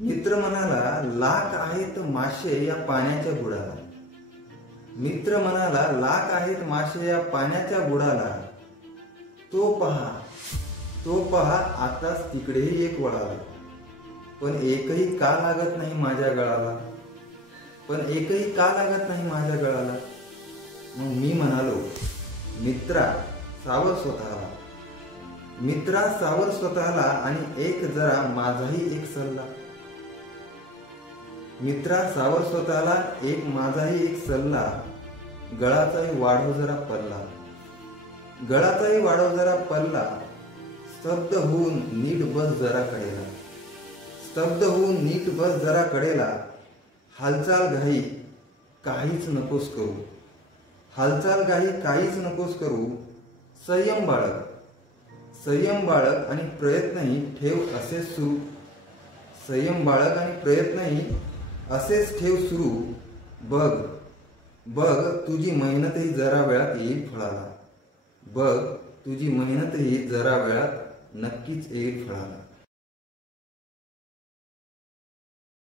मित्र म्हणाला लाख आहेत मासे या पाण्याच्या बुडाला. मित्र म्हणाला लाख आहेत मासे या पाण्याच्या बुडाला. तो पहा आताच तिकडेही एक वळाला. पण एकही का लागत नाही माझ्या गळाला. मग मी म्हणालो, मित्रा सावर स्वतःला आणि एक जरा माझाही एक सल्ला. मित्रा सावर स्वतःला एक माझाही एक सल्ला. गळाचाही वाढव जरा पल्ला. स्तब्ध होऊन नीट बस जरा कडेला. हालचाल घाई काहीच नकोस करू. संयम बाळग आणि प्रयत्नही ठेव असेच सुरू. बघ तुझी मेहनतही जरा वेळात येईल फळाला. नक्कीच येईल फळाला.